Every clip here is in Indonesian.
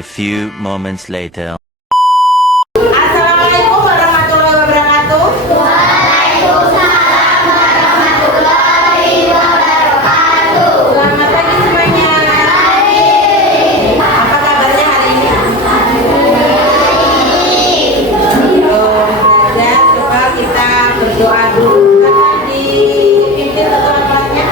A few moments later. Assalamualaikum warahmatullahi wabarakatuh. Waalaikumsalam warahmatullahi wabarakatuh. Selamat pagi semuanya. Apa kabarnya hari ini? Ya, coba kita berdoa dulu. Karena dipimpin ketua kelasnya.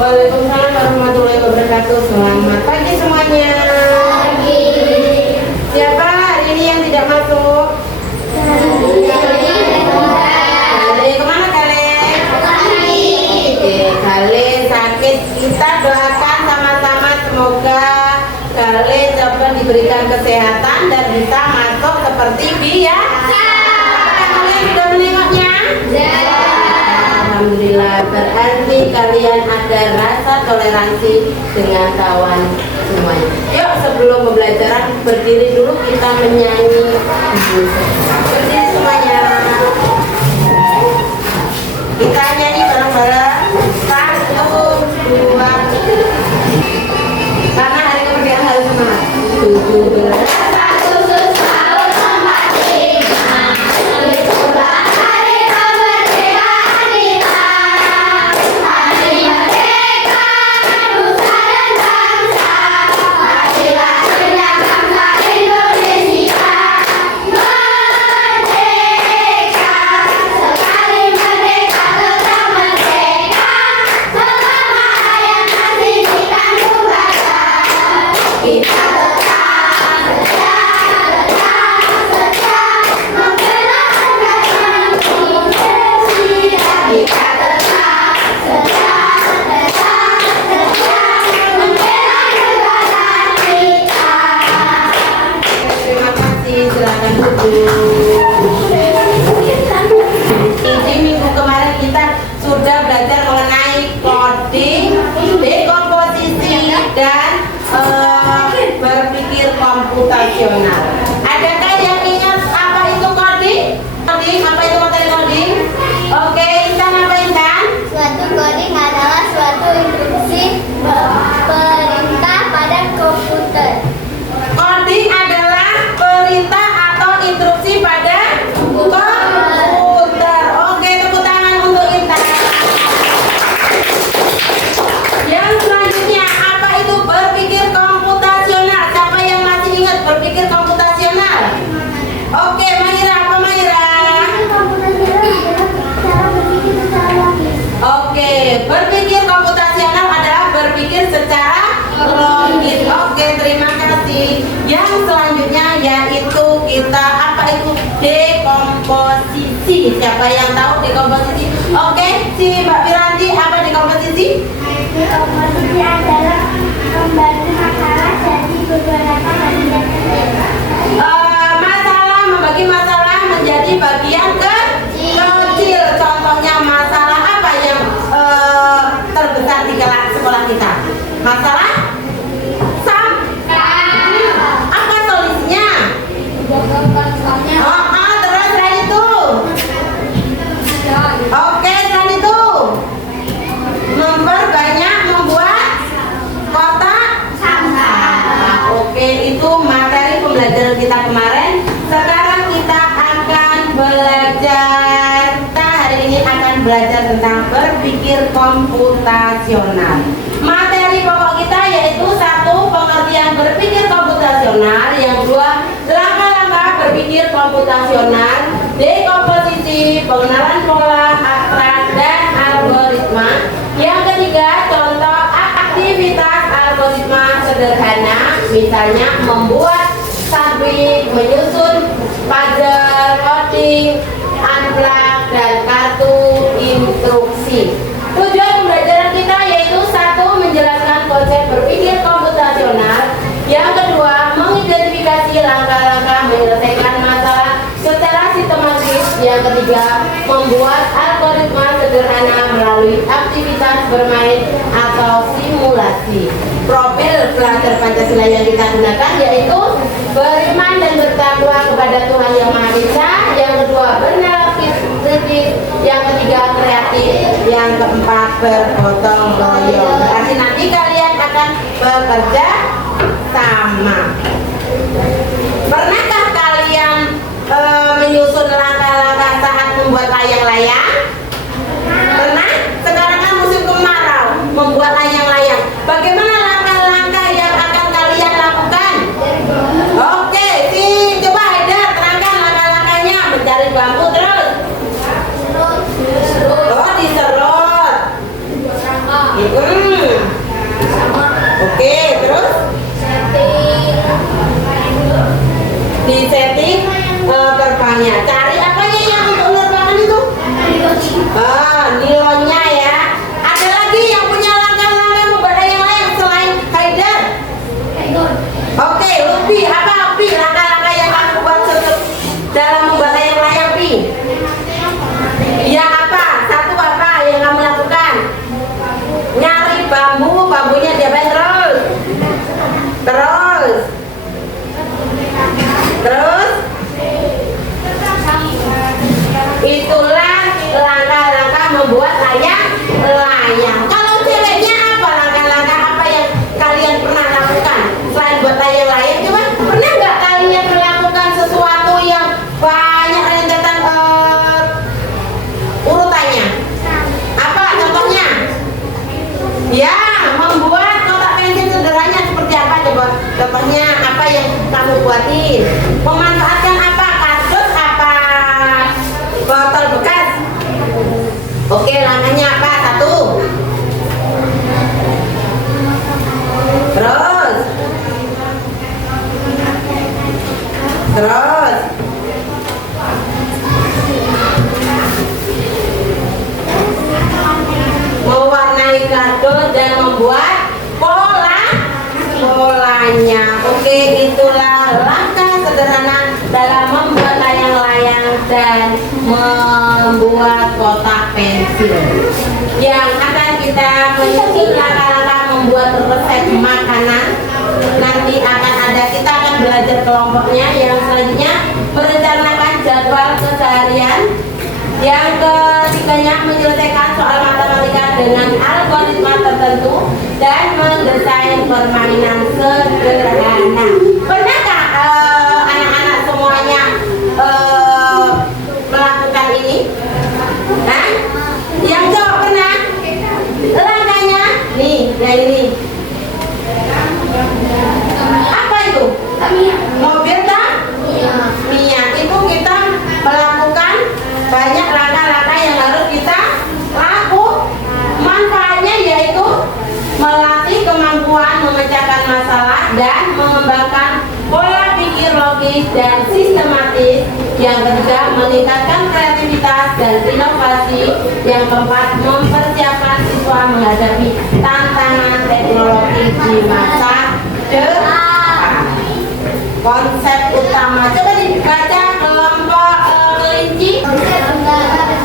Waalaikumsalam warahmatullahi wabarakatuh. Selamat pagi semuanya. Siapa hari ini yang tidak masuk? Kale, kemana Kale? Oke, Kale sakit. Kita doakan sama-sama semoga Kale dapat diberikan kesehatan dan bisa masuk seperti biasa. Apakah kalian sudah menengoknya? Alhamdulillah, berarti kalian ada rasa toleransi dengan kawan semuanya. Yuk, sebelum pembelajaran berdiri dulu, kita menyanyi. Berdiri semuanya. Kita nyanyi bareng-bareng. 1, 2. Karena hari kemerdekaan harus semangat. 17. Terima kasih, silakan duduk. Di minggu kemarin kita sudah belajar mengenai coding, dekomposisi, dan berpikir komputasional. Adakah yang ingat apa itu coding? Coding, apa itu materi coding? Oke, Intan apa Intan? Suatu coding adalah suatu instruksi perintah pada komputer. Coding adalah perintah atau instruksi pada komputer. Oke, tepuk tangan untuk Intan. Yang selanjutnya, apa itu berpikir komputasional? Siapa yang masih ingat berpikir komputasional? Oke, Mahira, apa Mahira? Oke, berpikir komputasional adalah berpikir secara logis. Oke, terima kasih. Yang selanjutnya yaitu kita apa itu dekomposisi. Siapa yang tahu dekomposisi? Oke, si Mbak Piranti apa dekomposisi? Dekomposisi adalah membagi masalah jadi beberapa bagian berbeda. Masalah, membagi masalah menjadi bagian kecil. belajar tentang berpikir komputasional. Materi pokok kita yaitu satu, pengertian berpikir komputasional, yang kedua, langkah-langkah berpikir komputasional, dekomposisi, pengenalan pola, abstrak, dan algoritma. Yang ketiga, contoh aktivitas algoritma sederhana, misalnya membuat sandwich, menyusun puzzle, coding, unplug, dan kartu instruksi. Tujuan pembelajaran kita yaitu satu, menjelaskan konsep berpikir komputasional. Yang kedua, mengidentifikasi langkah-langkah menyelesaikan masalah secara sistematis. Yang ketiga, membuat algoritma sederhana melalui aktivitas bermain atau simulasi. Profil pelajar Pancasila yang kita gunakan yaitu beriman dan bertakwa kepada Tuhan Yang Maha Esa. Yang kedua, bernalar kritis. Yang ketiga, kreatif. Yang keempat, bergotong royong. Berarti nanti kalian akan bekerja sama. Pernahkah kalian menyusun langkah-langkah saat membuat layang-layang? Pernah? Sekarang kan musim kemarau, membuat layang-layang. Bagaimana langkah-langkah yang akan kalian lakukan? Oke, coba Haidar terangkan langkah-langkahnya. Mencari bambu terus. Oh, diserut. Oke, terus? Disetting terbangnya. Cari apanya yang untuk penerbangan itu? Nilonnya ya. Ada lagi yang punya langkah-langkah membuat layang-layang selain Haidar? Oke, Lutfi, apa Lutfi langkah-langkah yang kamu buat dalam membuat layang-layang, Pi? Ya apa? Satu apa yang kamu lakukan? Nyari bambu, bambunya diapain terus? Terus? Itulah langkah-langkah membuat layang-layang. Kalau ceweknya apa langkah-langkah apa yang kalian pernah lakukan selain buat layang-layang? Coba pernah nggak kalian melakukan sesuatu yang banyak rentetan urutannya? Apa contohnya? Ya, membuat kotak pensil sederhana seperti apa coba? Contohnya apa yang kamu buatin? Memanfaatkan apa? Kardus apa? Botol bekas? Oke, langkahnya apa? Satu. Terus. Mewarnai kardus dan membuat polanya. Oke, itulah langkah sederhana dalam membuat layang-layang dan membuat kotak pensil. Yang akan kita menyusun langkah-langkah membuat resep makanan. Nanti kita akan belajar kelompoknya. Yang selanjutnya, merencanakan jadwal keseharian. Yang ketiganya, menyelesaikan soal matematika dengan algoritma tertentu dan mendesain permainan sederhana. Pernahkah anak-anak semuanya melakukan ini? Hah? Yang jawab pernah? Langkahnya nih, yang ini. Apa itu? Mobil kan? Mia. Itu kita melakukan banyak langkah-langkah yang harus kita lakukan. Manfaatnya yaitu melatih kemampuan memecahkan masalah dan mengembangkan pola pikir logis dan sistematis. Yang ketiga, meningkatkan kreativitas dan inovasi. Yang keempat, mempersiapkan siswa menghadapi tantangan teknologi di masa depan. Konsep utama coba dibaca kelompok kelinci. Nasional satu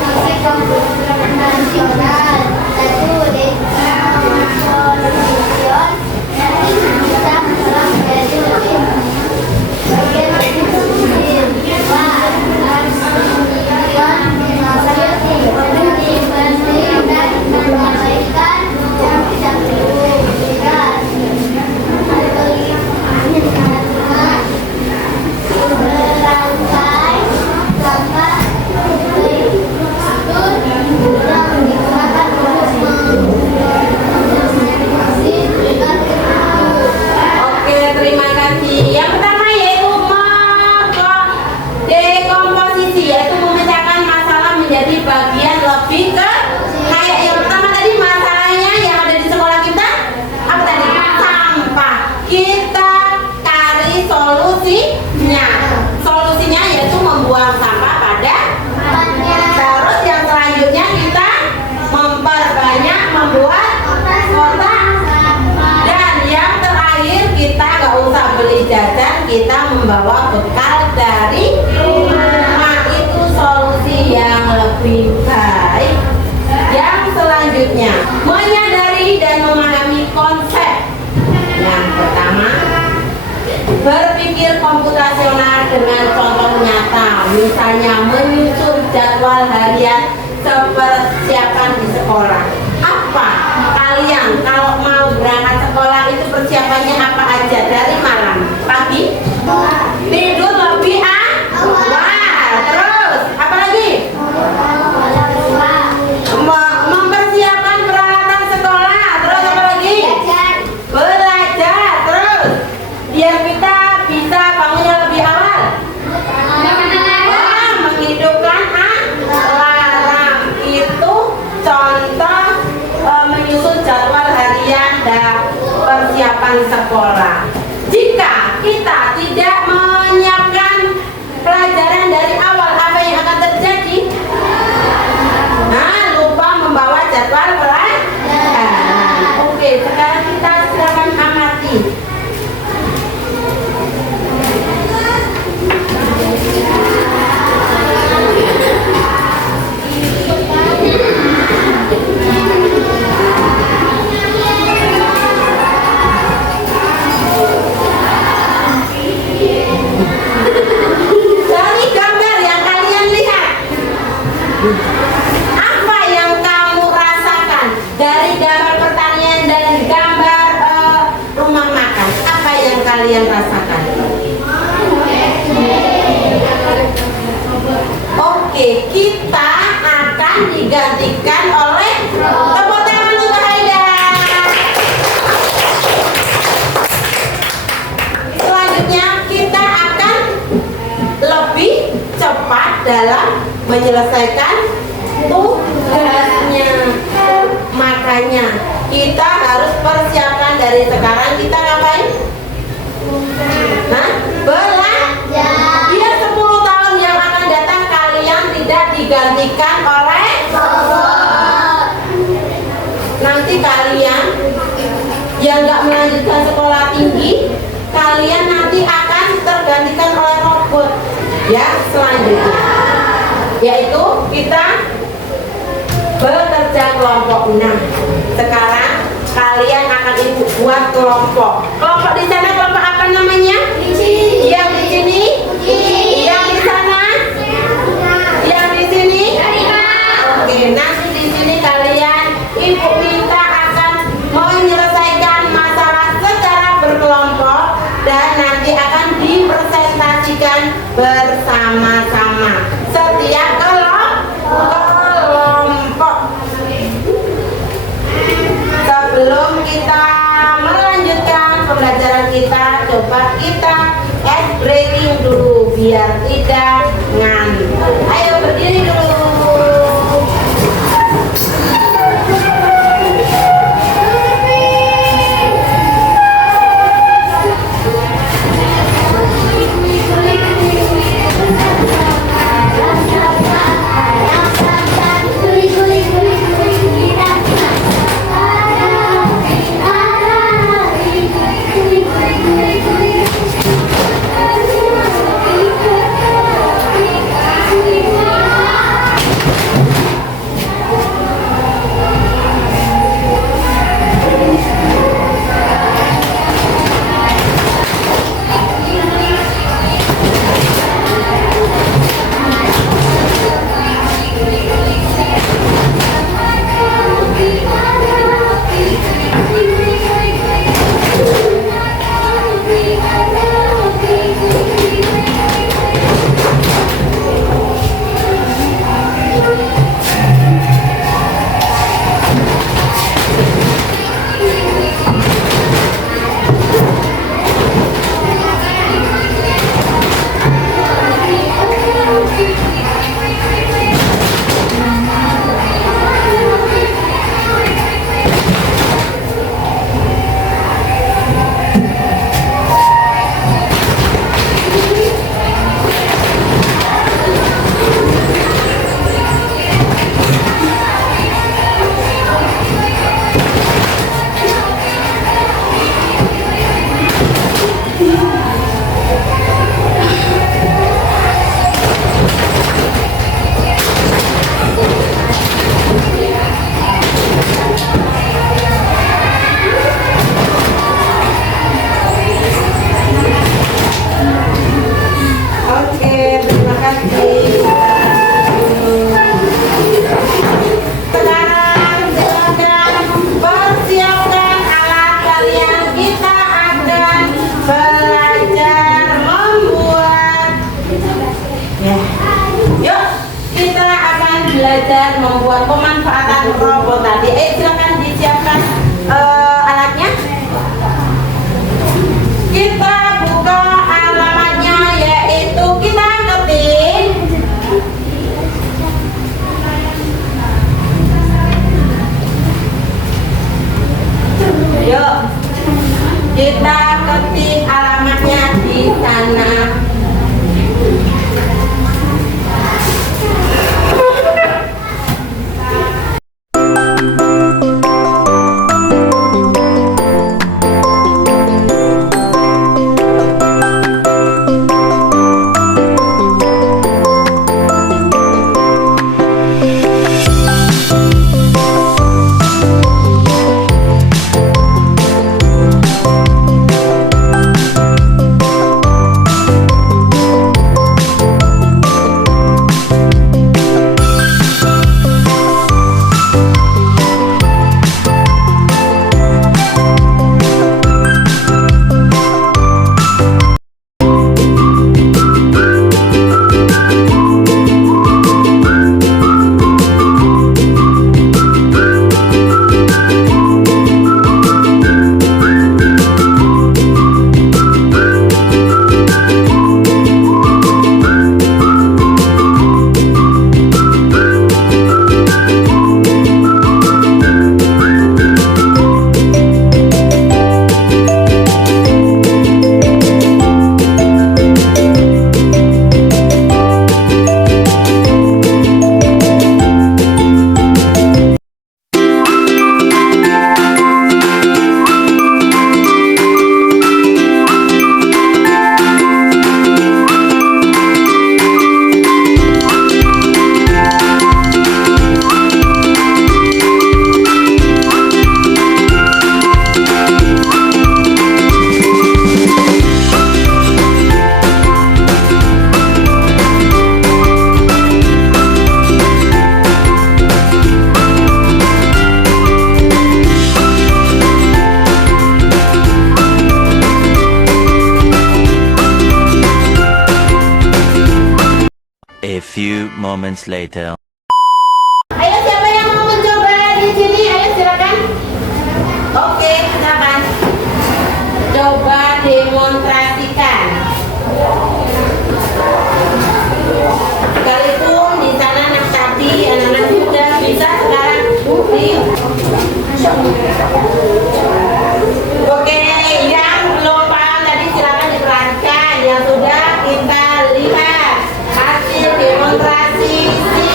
komputasional dengan contoh nyata, misalnya menyusun jadwal harian persiapan di sekolah. Apa kalian kalau mau berangkat sekolah itu persiapannya apa aja dari malam? Pagi? Tidur lebih awal. Terus apa lagi? Mempersiapkan peralatan sekolah. Terus apa lagi? Belajar. Terus biar kita bisa bangunnya lebih awal. Menghidupkan alarm. Itu contoh menyusun jadwal harian dan persiapan sekolah. Jika kita tidak menyiapkan pelajaran dari awal, apa yang akan terjadi? Lupa membawa jadwal pelajaran. Oke, sekarang kita silakan amati. Dari gambar yang kalian lihat, apa yang kamu rasakan dari gambar pertanian dan gambar rumah makan? Apa yang kalian rasakan? Oke, kita akan digantikan oleh tepuk tangan untuk Aida. Selanjutnya kita akan lebih cepat dalam menyelesaikan tugasnya. Makanya kita harus persiapkan dari sekarang. Kita ngapain? Belajar. Biar 10 tahun yang akan datang kalian tidak digantikan oleh robot. Nanti kalian yang nggak melanjutkan sekolah tinggi, kalian nanti akan tergantikan oleh robot. Ya, selanjutnya yaitu kita bekerja kelompok. Nah, sekarang kalian akan buat kelompok. Kelompok di sana kelompok apa namanya? Yang di sini? Yang di sana? Yang di sini? Oke, nanti di sini kalian Ibu minta akan menyelesaikan masalah secara berkelompok dan nanti akan dipresentasikan bersama-sama setiap kelompok. Sebelum kita melanjutkan pembelajaran kita, coba kita ice breaking dulu biar tidak ngantuk. Ayo berdiri dulu. belajar membuat pemanfaatan robot tadi. Silakan disiapkan alatnya. Kita buka alamatnya, yaitu kita ketik yuk, kita ketik alamatnya di sana. A few moments later. Ayo, siapa yang mau mencoba di sini? Ayo silakan. Oke, silakan. Coba demonstrasikan. Sekalipun di sana anak tadi, anak-anak sudah bisa sekarang di. Oke, yang belum paham tadi silakan diperhatikan. Yang sudah kita lihat hasil demonstrasi si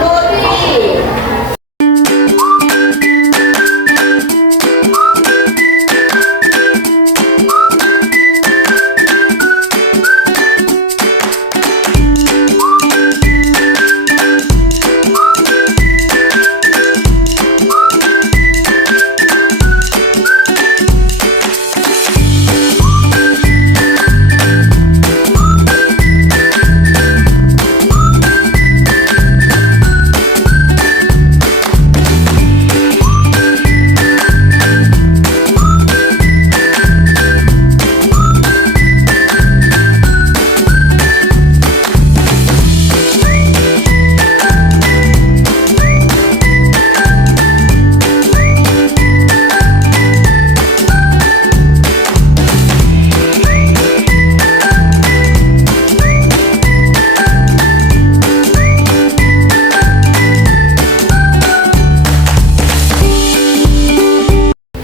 Lutfi.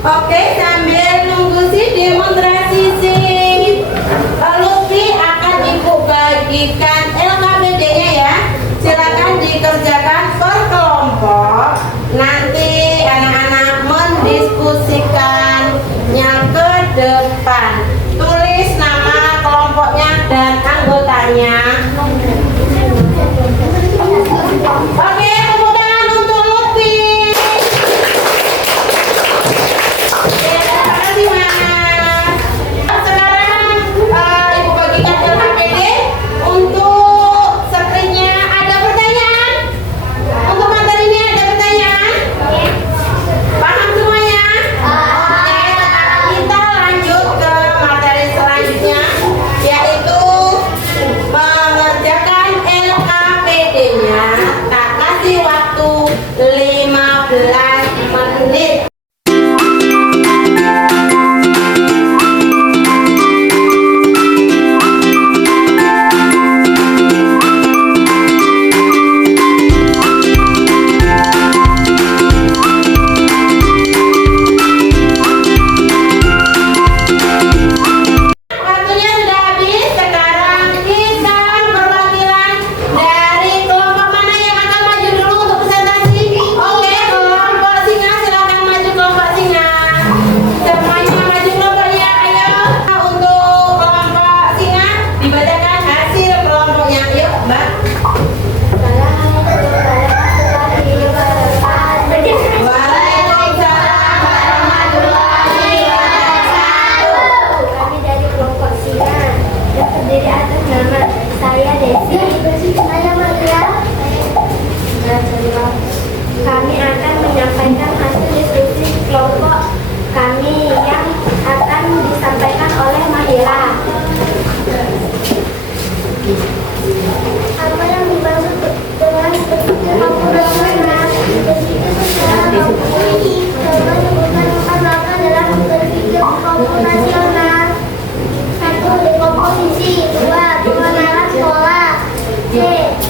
Oke, sambil nunggu si demonstrasi si Lutfi akan ibu bagikan LKPD-nya ya. Silakan dikerjakan per kelompok. Nanti anak-anak mendiskusikannya ke depan. Tulis nama kelompoknya dan anggotanya. Oke, tepuk tangan untuk Lutfi. Terima kasih, Mas. Sekarang ibu bagikan LKPD untuk skripnya. Ada pertanyaan? Untuk materi ini ada pertanyaan? Paham semuanya? Oke, sekarang kita lanjut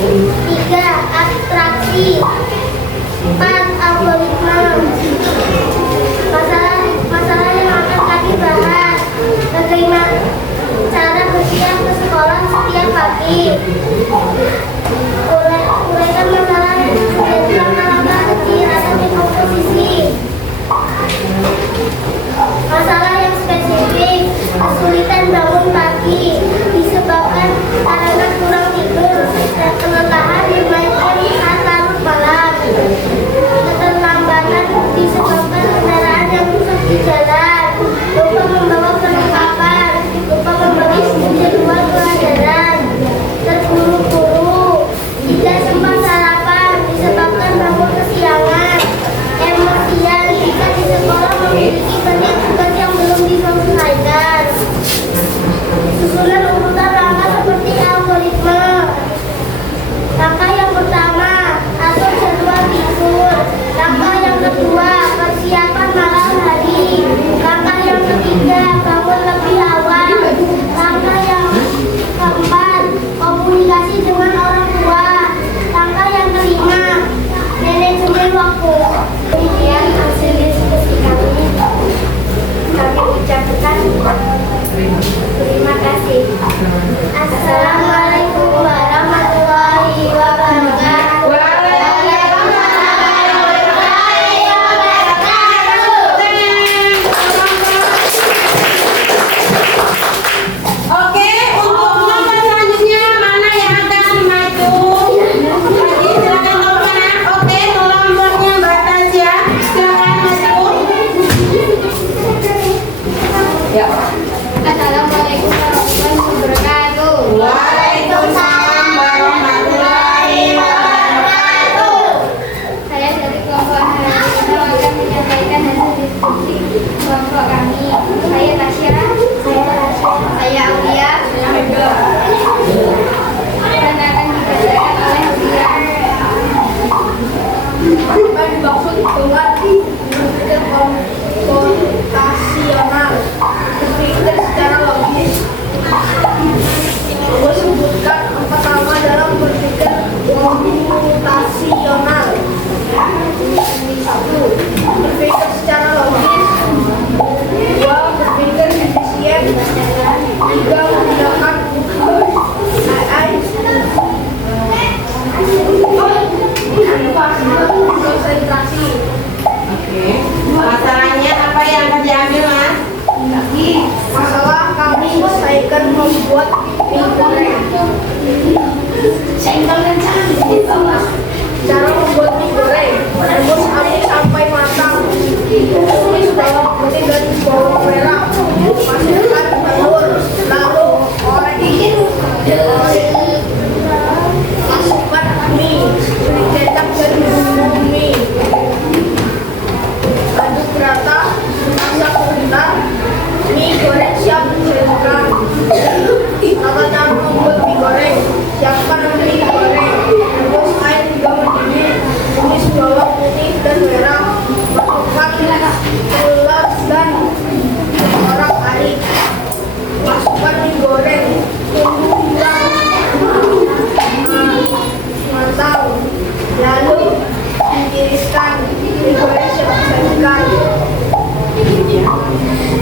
3. Abstraksi. 4. Algoritma. Masalah yang akan kami bahas. Bagaimana cara bersiap ke sekolah setiap pagi. Uraikan masalah dari langkah-langkah kecil atau dekomposisi. Masalah yang spesifik. Kesulitan bangun pagi disebabkan karena kurang tidur dan kelelahan bermain saat larut malam. Keterlambatan disebabkan kendaraan yang rusak di jalan, lupa membawa perlengkapan, lupa membagi jadwal pelajaran, terburu-buru, tidak sempat sarapan disebabkan bangun kesiangan, emosian jika di sekolah memiliki banyak tugas yang belum diselesaikan. Susunan urutan langkah seperti algoritma. Langkah yang pertama, atur jadwal tidur. Langkah yang kedua, persiapan malam hari. Langkah yang ketiga, bangun lebih awal. Langkah yang keempat, komunikasi dengan orang tua. Langkah yang kelima, manajemen waktu. Demikian hasil diskusi kami ucapkan terima kasih. Assalamualaikum warahmatullahi wabarakatuh. Oke, untuk nomor selanjutnya mana yang akan maju? Lagi silakan nomornya. Oke, nomornya Mbak Tasya, silakan maju. Ya. Assalamualaikum warahmatullahi wabarakatuh. Waalaikumsalam warahmatullahi wabarakatuh. Saya dari kelompok Harani akan menyampaikan hasil diskusi kelompok kami. Saya Tasya, saya Aulia, dan akan dibacakan oleh Aulia. Apa dimaksud dengan berpikir komputasional? Berpikir secara logis. Gue sebutkan empat nama dalam berpikir komputasional. 1. Berpikir secara logis. 2. Berpikir efisien. 3. Menggunakan AI. Konsentrasi. Oke. Masalahnya apa yang akan diambil, Mas? Masalah kami selesaikan membuat mie goreng. Cara membuat mie goreng: rebus api sampai matang, tumis bawang putih dan bawang merah, masukkan telur, lalu goreng. Masukkan mie, beri kecap dan bumbu mie. Aduk rata, masak sebentar. Mie goreng siap disajikan. Tata cara membuat mie goreng: siapkan mie goreng, rebus air hingga mendidih, tumis bawang putih dan merah, masukkan telur dan korang-arik, masukkan mie goreng, tunggu hingga matang, lalu ditiriskan. Mie goreng siap disajikan.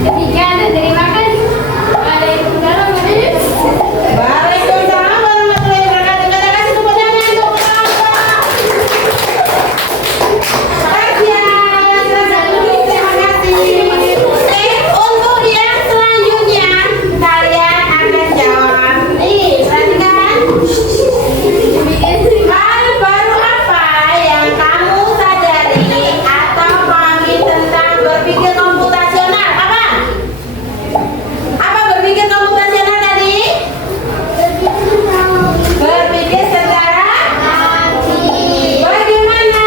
Demikian dan terima kasih. Waalaikumsalam warahmatullahi Waalaikumsalam warahmatullahi wabarakatuh. Kita kasih tepuk tangan untuk kelompok Tasya. Terima kasih. Oke, untuk yang selanjutnya kalian akan jawab. Nih, perhatikan. Hal baru apa yang kamu sadari atau pahami tentang berpikir komputasional? Apa? Apa berpikir komputasional tadi? Berpikir secara bagaimana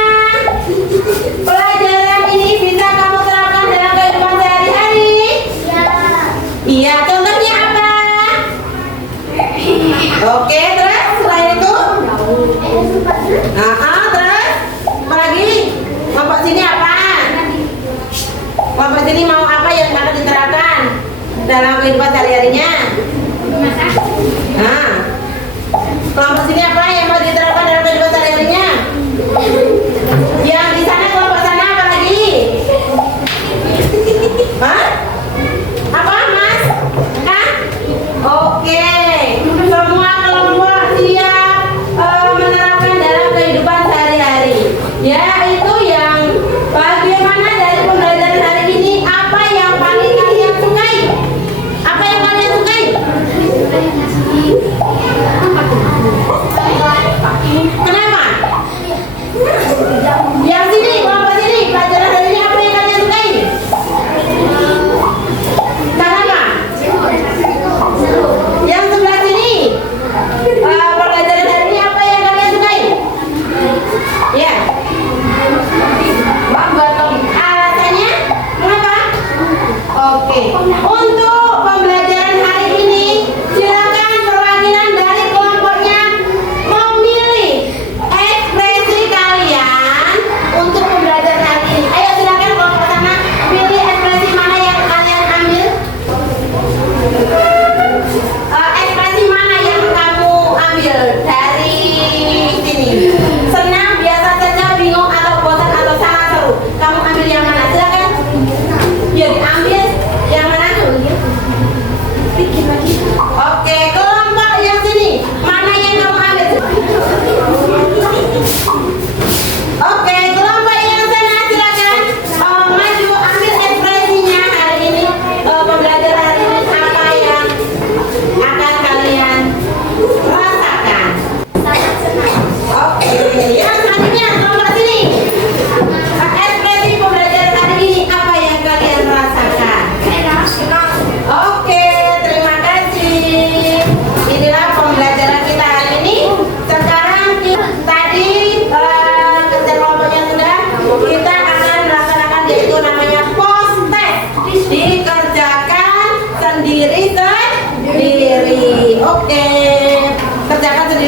pelajaran ini bisa kamu terapkan dalam kehidupan sehari-hari? Iya, contohnya apa? Oke, terus selain itu? Terus apa lagi? Kelompok sini apa? Kelompok sini mau apa yang akan diterapkan dalam kehidupan sehari-harinya? Nah, kelompok sini apa yang mau diterapkan?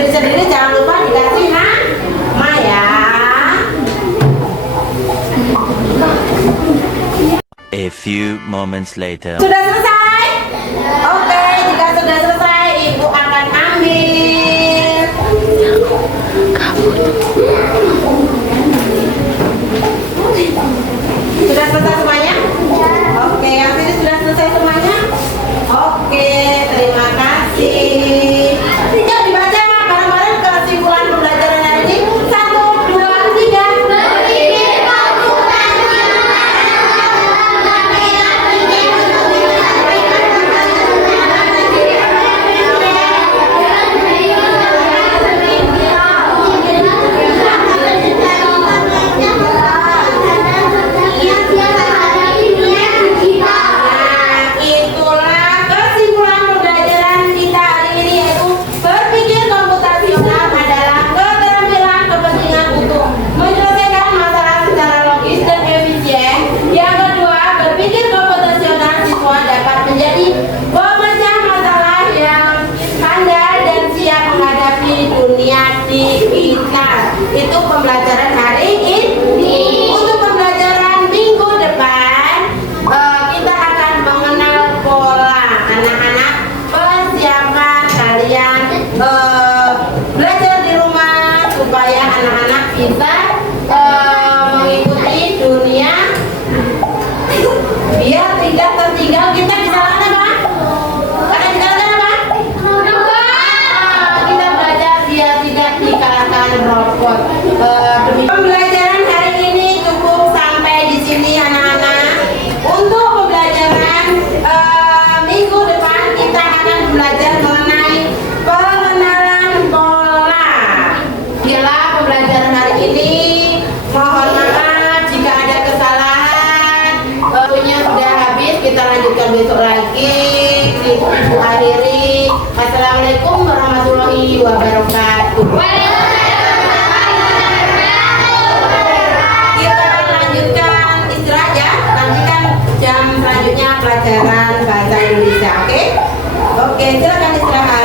sendiri-sendiri, jangan lupa dikasih nama ya. A few moments later. Sudah selesai? Oke, jika sudah selesai, ibu akan ambil. Sudah selesai semuanya? Oke, yang ini sudah selesai semuanya? Oke, terima kasih. Yuk dibaca bareng-bareng kesimpulan pembelajaran hari ini. 1, 2, 3. Berpikir komputasi. Nah, itulah kesimpulan pembelajaran kita hari ini, yaitu berpikir komputasional adalah keterampilan kepentingan untuk menyelesaikan masalah secara logis dan efisien. Yang kedua, berpikir komputasional siswa dapat menjadi pemecah masalah yang pandai dan siap menghadapi dunia digital. Itu pembelajaran hari ini. Untuk pembelajaran minggu depan, kita akan mengenal pola. Anak-anak, persiapan kalian belajar di rumah supaya anak-anak bisa mengikuti dunia biar tidak tertinggal. Kita disalahkan apa? Karena disalahkan apa? Kita belajar biar tidak dikalahkan robot. Pembelajaran hari ini cukup sampai di sini anak-anak. Untuk pembelajaran minggu depan kita akan belajar mengenai pengenalan pola. Bila pembelajaran hari ini, mohon maaf jika ada kesalahan. Waktunya sudah habis, kita lanjutkan besok lagi. Ibu akhiri. Assalamualaikum warahmatullahi wabarakatuh. Kita lanjutkan istirahat ya. Nanti kan jam selanjutnya pelajaran bahasa Indonesia, oke? Oke, silakan istirahat.